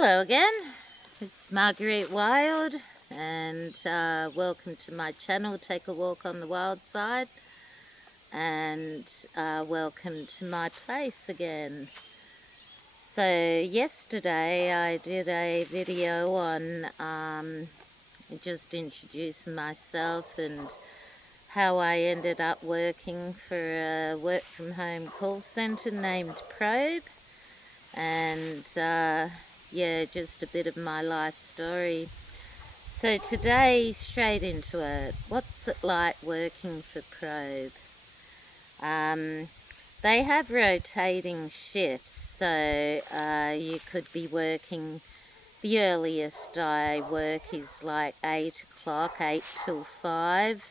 Hello again, it's Marguerite Wild, and welcome to my channel, Take a Walk on the Wild Side, and welcome to my place again. So yesterday I did a video on just introducing myself and how I ended up working for a work from home call centre named Probe, and yeah, just a bit of my life story. So today, straight into it. What's it like working for Probe? They have rotating shifts, so you could be working. The earliest I work is like 8 o'clock, 8 till 5,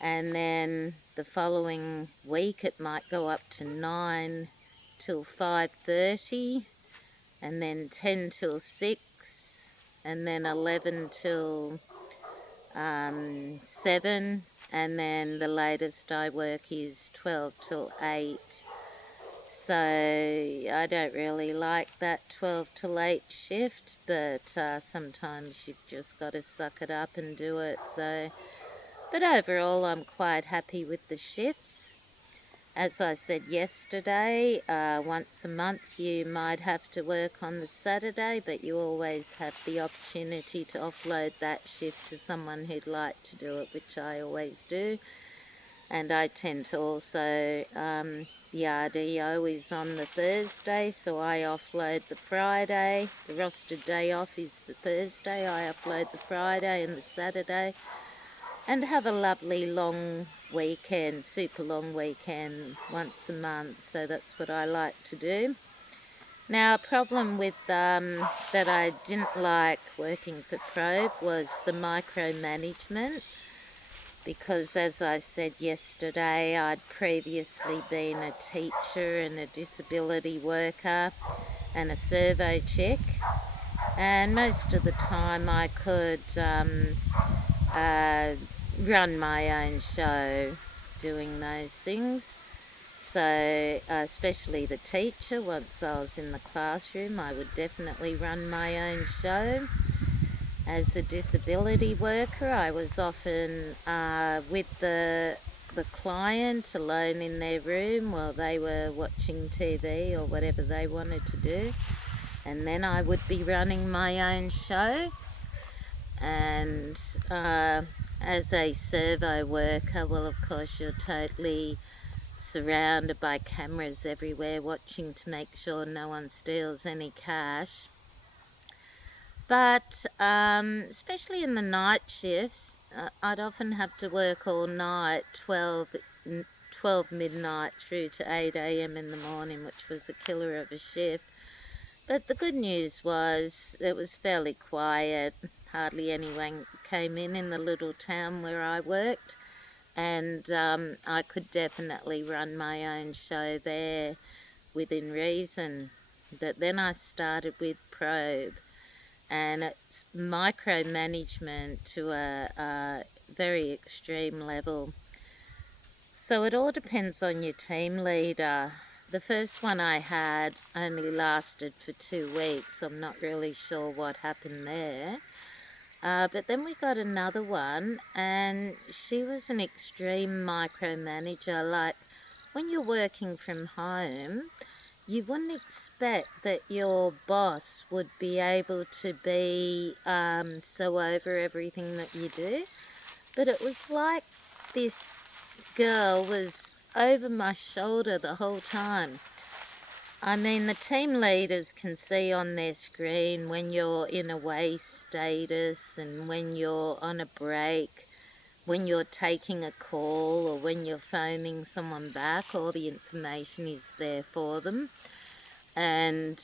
and then the following week it might go up to 9 till 5:30, and then 10 till 6, and then 11 till 7, and then the latest I work is 12 till 8. So I don't really like that 12 till 8 shift, but sometimes you've just got to suck it up and do it. But overall I'm quite happy with the shifts. As I said yesterday, once a month you might have to work on the Saturday, but you always have the opportunity to offload that shift to someone who'd like to do it, which I always do. And I tend to also, the RDO is on the Thursday, so I offload the Friday. The rostered day off is the Thursday. I offload the Friday and the Saturday, and have a lovely long weekend, super long weekend once a month. So that's what I like to do. Now, a problem with that I didn't like working for Probe was the micromanagement, because as I said yesterday, I'd previously been a teacher and a disability worker and a servo chick, and most of the time I could run my own show doing those things. So especially the teacher, once I was in the classroom, I would definitely run my own show. As a disability worker, I was often with the client alone in their room while they were watching TV or whatever they wanted to do, and then I would be running my own show. And as a servo worker, well, of course you're totally surrounded by cameras everywhere watching to make sure no one steals any cash. But especially in the night shifts, I'd often have to work all night, 12 midnight through to 8 a.m. in the morning, which was a killer of a shift. But the good news was it was fairly quiet. Hardly anyone came in the little town where I worked, and I could definitely run my own show there within reason. But then I started with Probe, and it's micromanagement to a very extreme level. So it all depends on your team leader. The first one I had only lasted for 2 weeks. I'm not really sure what happened there. But then we got another one, and she was an extreme micromanager. Like, when you're working from home, you wouldn't expect that your boss would be able to be so over everything that you do. But it was like this girl was over my shoulder the whole time. I mean, the team leaders can see on their screen when you're in away status and when you're on a break, when you're taking a call or when you're phoning someone back. All the information is there for them. And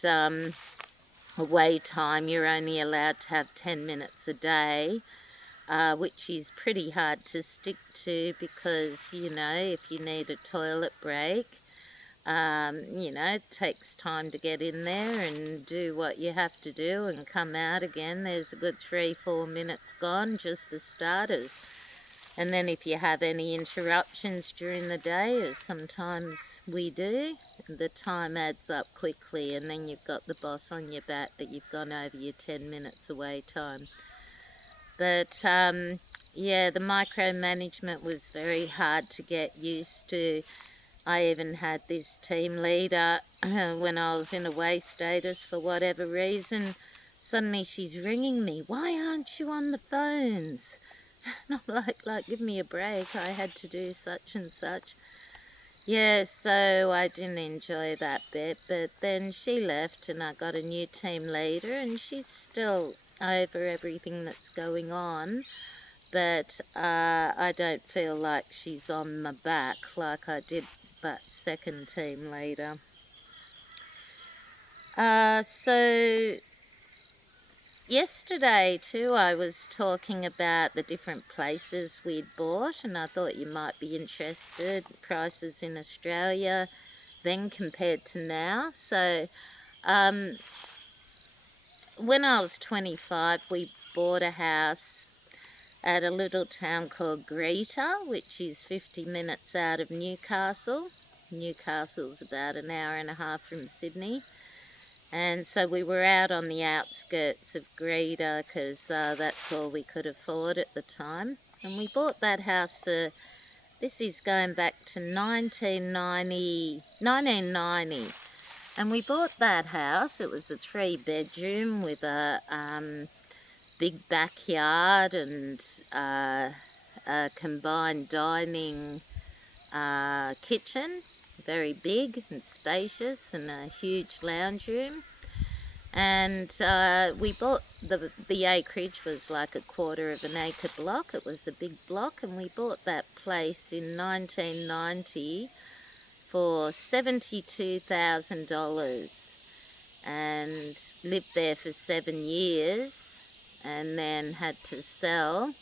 away time, you're only allowed to have 10 minutes a day, which is pretty hard to stick to, because, you know, if you need a toilet break, you know, it takes time to get in there and do what you have to do and come out again. There's a good 3-4 minutes gone just for starters. And then if you have any interruptions during the day, as sometimes we do, the time adds up quickly, and then you've got the boss on your back that you've gone over your 10 minutes away time. But yeah, the micromanagement was very hard to get used to. I even had this team leader when I was in away status for whatever reason. Suddenly she's ringing me. Why aren't you on the phones? And I'm like, give me a break. I had to do such and such. Yeah, so I didn't enjoy that bit. But then she left and I got a new team leader, and she's still over everything that's going on. But I don't feel like she's on my back like I did that second team leader. So yesterday too, I was talking about the different places we'd bought, and I thought you might be interested. Prices in Australia then compared to now. So when I was 25, we bought a house at a little town called Greta, which is 50 minutes out of Newcastle. Newcastle's about an hour and a half from Sydney. And so we were out on the outskirts of Greta because that's all we could afford at the time. And we bought that house for, this is going back to 1990. And we bought that house. It was a 3-bedroom with a big backyard and a combined dining kitchen, very big and spacious, and a huge lounge room. And we bought, the acreage was like a 1/4 of an acre block. It was a big block, and we bought that place in 1990 for $72,000 and lived there for 7 years, and then had to sell,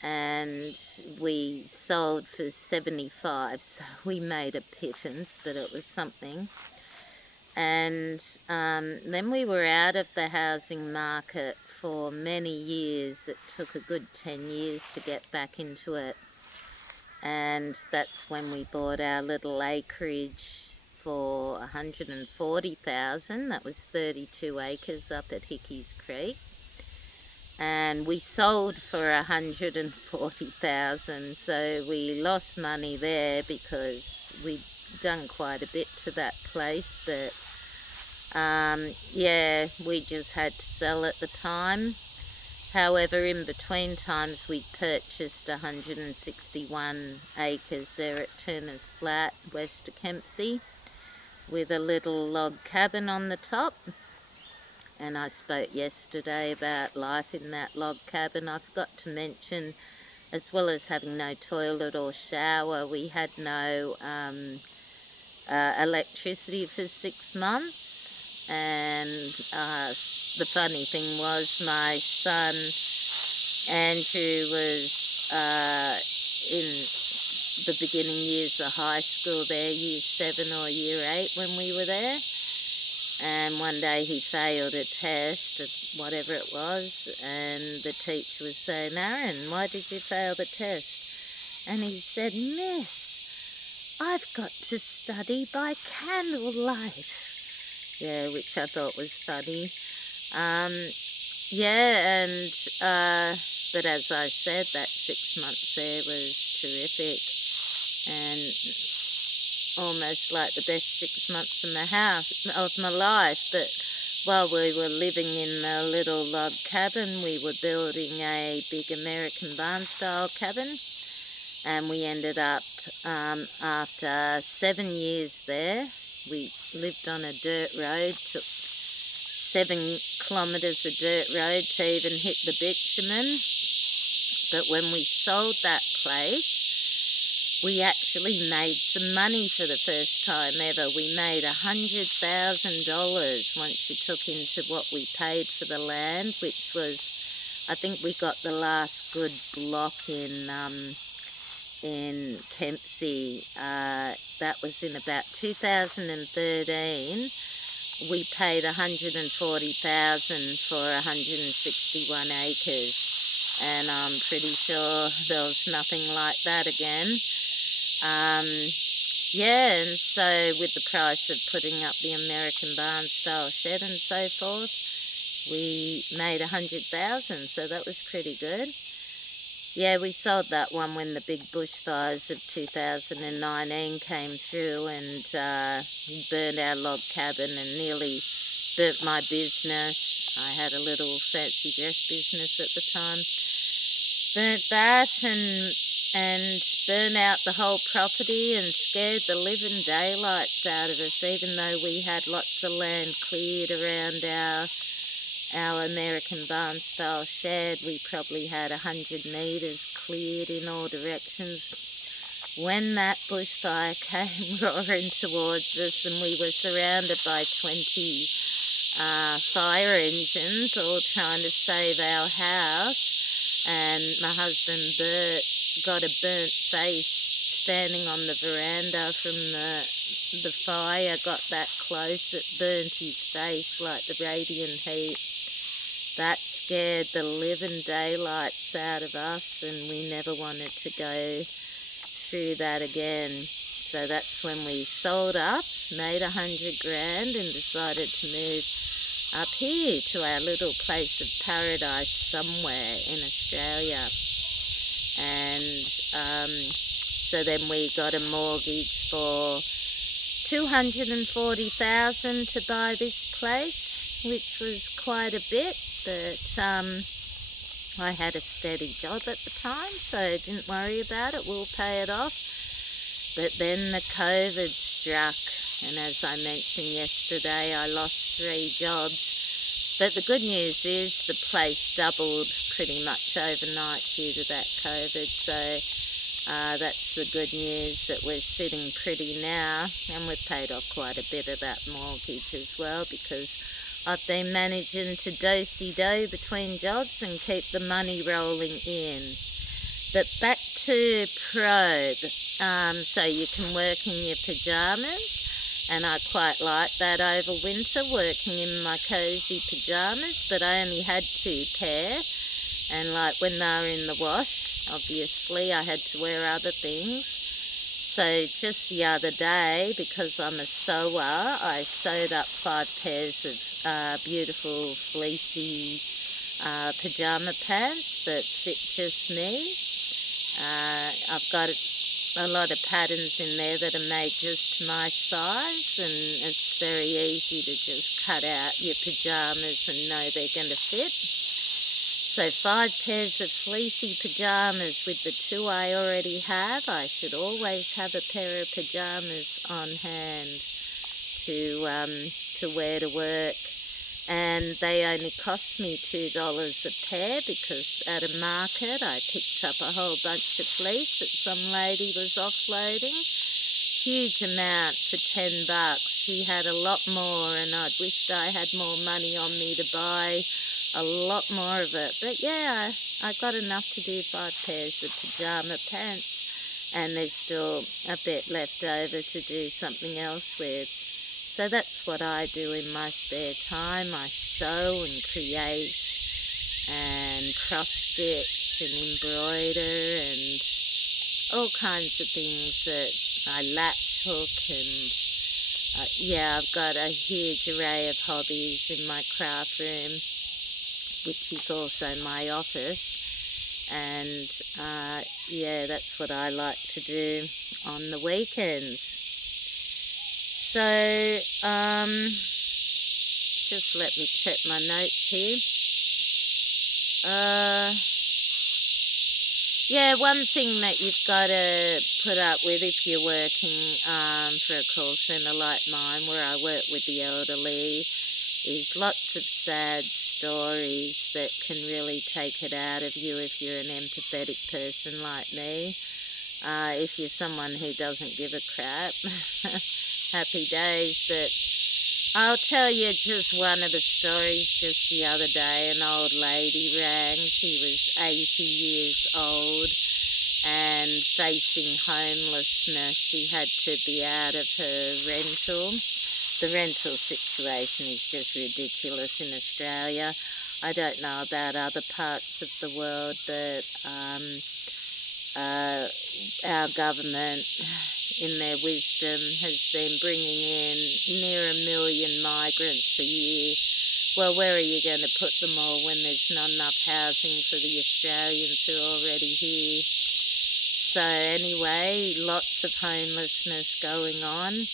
and we sold for 75, so we made a pittance, but it was something. And then we were out of the housing market for many years. It took a good 10 years to get back into it, and that's when we bought our little acreage for $140,000. That was 32 acres up at Hickey's Creek. And we sold for $140,000, so we lost money there because we'd done quite a bit to that place. But yeah, we just had to sell at the time. However, in between times, we purchased 161 acres there at Turner's Flat, west of Kempsey, with a little log cabin on the top. And I spoke yesterday about life in that log cabin. I forgot to mention, as well as having no toilet or shower, we had no electricity for 6 months. And the funny thing was, my son Andrew was in the beginning years of high school there, year 7 or year 8 when we were there. And one day he failed a test, whatever it was, and the teacher was saying, "Aaron, why did you fail the test?" And he said, "Miss, I've got to study by candlelight." Yeah, which I thought was funny. Yeah, and but as I said, that 6 months there was terrific, and almost like the best 6 months in of my life. But while we were living in the little log cabin, we were building a big American barn style cabin, and we ended up after 7 years there. We lived on a dirt road, took 7 kilometres of dirt road to even hit the bitumen. But when we sold that place, we actually made some money for the first time ever. We made $100,000 once you took into what we paid for the land, which was, I think we got the last good block in Kempsey. That was in about 2013. We paid $140,000 for 161 acres, and I'm pretty sure there was nothing like that again. Yeah, and so with the price of putting up the American barn style shed and so forth, we made 100,000, so that was pretty good. Yeah, we sold that one when the big bushfires of 2019 came through and burned our log cabin and nearly burnt my business. I had a little fancy dress business at the time. Burnt that and burnt out the whole property and scared the living daylights out of us, even though we had lots of land cleared around our American barn style shed. We probably had 100 metres cleared in all directions. When that bushfire came roaring towards us and we were surrounded by 20 fire engines all trying to save our house, and my husband Bert got a burnt face standing on the veranda from the fire, got that close, it burnt his face like the radiant heat. That scared the living daylights out of us, and we never wanted to go through that again. So that's when we sold up, made 100 grand, and decided to move up here to our little place of paradise somewhere in Australia. And so then we got a mortgage for 240,000 to buy this place, which was quite a bit, but I had a steady job at the time, so I didn't worry about it. We'll pay it off. But then the COVID struck, and as I mentioned yesterday, I lost 3 jobs. But the good news is the place doubled pretty much overnight due to that COVID, so that's the good news, that we're sitting pretty now, and we've paid off quite a bit of that mortgage as well, because I've been managing to do-si-do between jobs and keep the money rolling in. But back to Probe. So you can work in your pyjamas, and I quite like that over winter, working in my cosy pyjamas, but I only had 2 pair, and like when they were in the wash, obviously I had to wear other things. So just the other day, because I'm a sewer, I sewed up 5 pairs of beautiful fleecy pyjama pants that fit just me. I've got a lot of patterns in there that are made just to my size, and it's very easy to just cut out your pyjamas and know they're going to fit. So 5 pairs of fleecy pyjamas with the 2 I already have. I should always have a pair of pyjamas on hand to wear to work. And they only cost me $2 a pair, because at a market I picked up a whole bunch of fleece that some lady was offloading. Huge amount for $10. She had a lot more, and I'd wished I had more money on me to buy a lot more of it. But yeah, I got enough to do 5 pairs of pyjama pants, and there's still a bit left over to do something else with. So that's what I do in my spare time. I sew and create and cross-stitch and embroider and all kinds of things that I latch hook, and yeah, I've got a huge array of hobbies in my craft room, which is also my office. And yeah, that's what I like to do on the weekends. So just let me check my notes here. Yeah, one thing that you've got to put up with if you're working for a call centre like mine, where I work with the elderly, is lots of sad stories that can really take it out of you if you're an empathetic person like me. If you're someone who doesn't give a crap, happy days. But I'll tell you just one of the stories. Just the other day, an old lady rang. She was 80 years old and facing homelessness. She had to be out of her rental. The rental situation is just ridiculous in Australia. I don't know about other parts of the world, but our government in their wisdom, has been bringing in near 1 million migrants a year. Well, where are you going to put them all when there's not enough housing for the Australians who are already here? So anyway, lots of homelessness going on.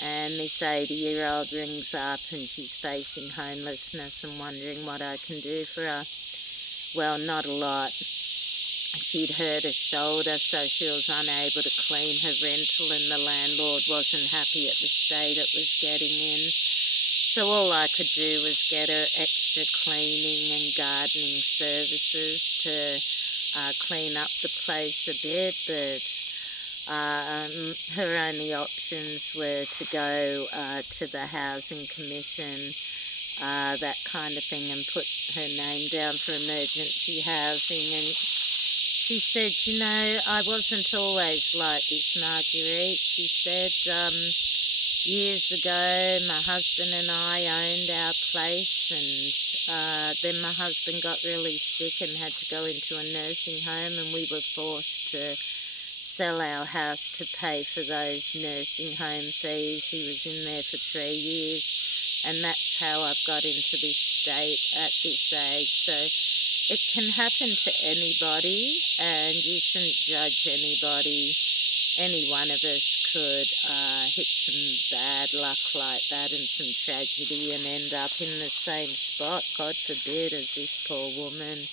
And this 80-year-old rings up and she's facing homelessness and wondering what I can do for her. Well, not a lot. She'd hurt her shoulder, so she was unable to clean her rental, and the landlord wasn't happy at the state it was getting in. So all I could do was get her extra cleaning and gardening services to clean up the place a bit, but her only options were to go to the Housing Commission, that kind of thing, and put her name down for emergency housing. And she said, you know, I wasn't always like this, Marguerite. She said, years ago, my husband and I owned our place, and then my husband got really sick and had to go into a nursing home, and we were forced to sell our house to pay for those nursing home fees. He was in there for 3 years, and that's how I've got into this state at this age. So it can happen to anybody, and you shouldn't judge anybody. Any one of us could hit some bad luck like that and some tragedy and end up in the same spot, God forbid, as this poor woman.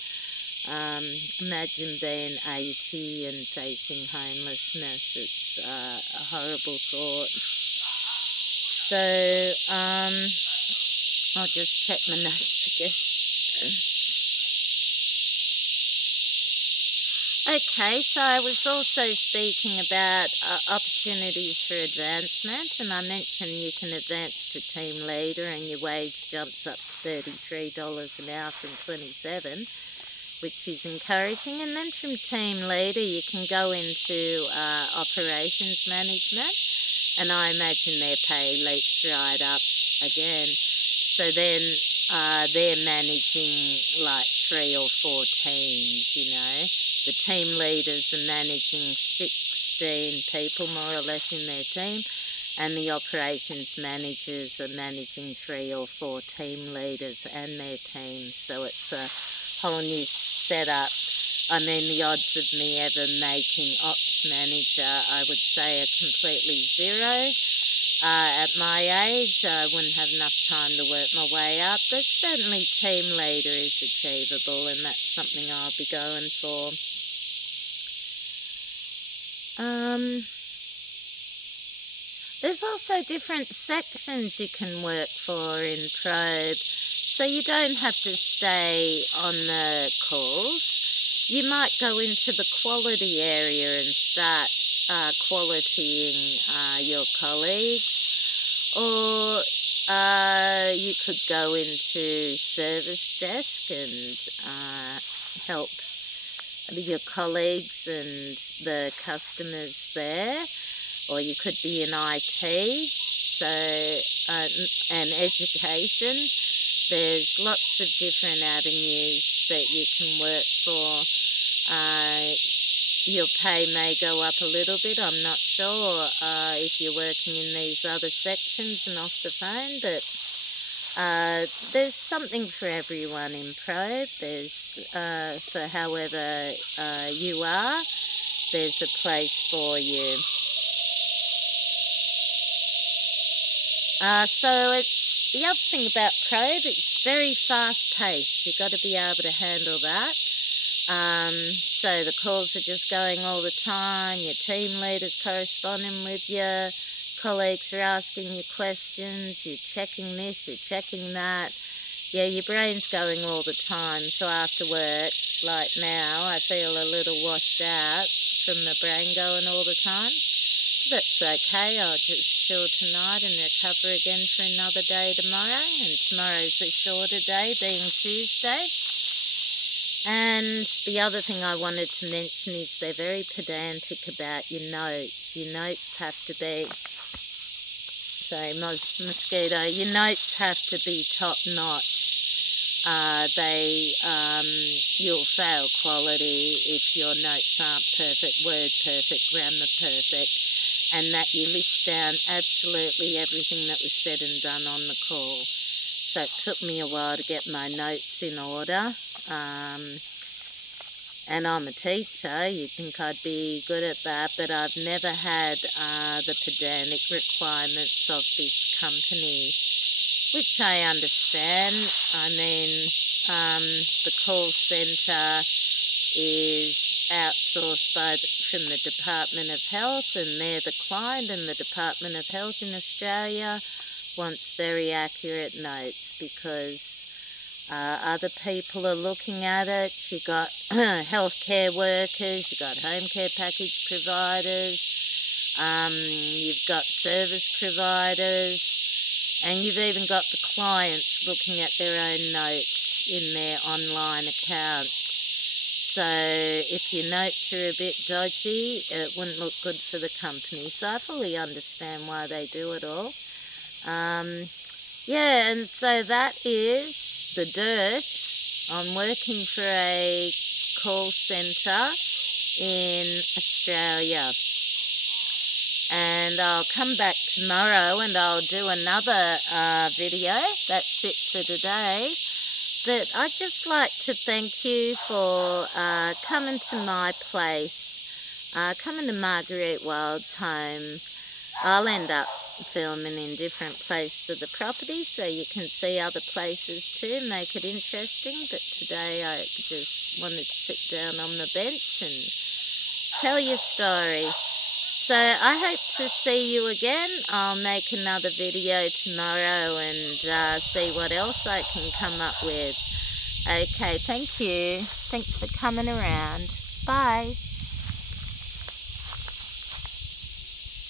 Imagine being 80 and facing homelessness. It's a horrible thought. So I'll just check my notes again. Okay, so I was also speaking about opportunities for advancement, and I mentioned you can advance to team leader and your wage jumps up to $33 an hour from 27, which is encouraging. And then from team leader you can go into operations management, and I imagine their pay leaps right up again. So then they're managing like 3 or 4 teams, you know. The team leaders are managing 16 people more or less in their team, and the operations managers are managing 3 or 4 team leaders and their teams. So it's a whole new setup. I mean, the odds of me ever making ops manager, I would say, are completely zero. At my age, I wouldn't have enough time to work my way up, but certainly team leader is achievable, and that's something I'll be going for. There's also different sections you can work for in Probe, so you don't have to stay on the calls. You might go into the quality area and start qualitying your colleagues, or you could go into service desk and help your colleagues and the customers there, or you could be in IT, so and education. There's lots of different avenues that you can work for. Your pay may go up a little bit, I'm not sure if you're working in these other sections and off the phone, but there's something for everyone in Probe. There's for however you are, there's a place for you. So it's the other thing about Probe, it's very fast paced. You've got to be able to handle that. So the calls are just going all the time, your team leader's corresponding with you, colleagues are asking you questions, you're checking this, you're checking that. Yeah, your brain's going all the time, so after work, like now, I feel a little washed out from the brain going all the time. But that's okay, I'll just chill tonight and recover again for another day tomorrow, and tomorrow's a shorter day, being Tuesday. And the other thing I wanted to mention is they're very pedantic about your notes. Your notes have to be, sorry, mosquito, your notes have to be top notch. You'll fail quality if your notes aren't perfect, word perfect, grammar perfect. and that you list down absolutely everything that was said and done on the call. So it took me a while to get my notes in order. And I'm a teacher, you'd think I'd be good at that, but I've never had the pedantic requirements of this company, which I understand. I mean, the call centre is outsourced from the Department of Health, and they're the client, and the Department of Health in Australia wants very accurate notes because other people are looking at it. You got healthcare workers, you got home care package providers, you've got service providers, and you've even got the clients looking at their own notes in their online accounts. So if your notes are a bit dodgy, it wouldn't look good for the company. So I fully understand why they do it all. Yeah, and so that is the dirt on working for a call centre in Australia. And I'll come back tomorrow and I'll do another video. That's it for today. But I'd just like to thank you for coming to my place, coming to Marguerite Wild's home. I'll end up filming in different places of the property so you can see other places too, make it interesting. But today I just wanted to sit down on the bench and tell your story. So I hope to see you again. I'll make another video tomorrow and see what else I can come up with. Okay, thank you. Thanks for coming around. Bye.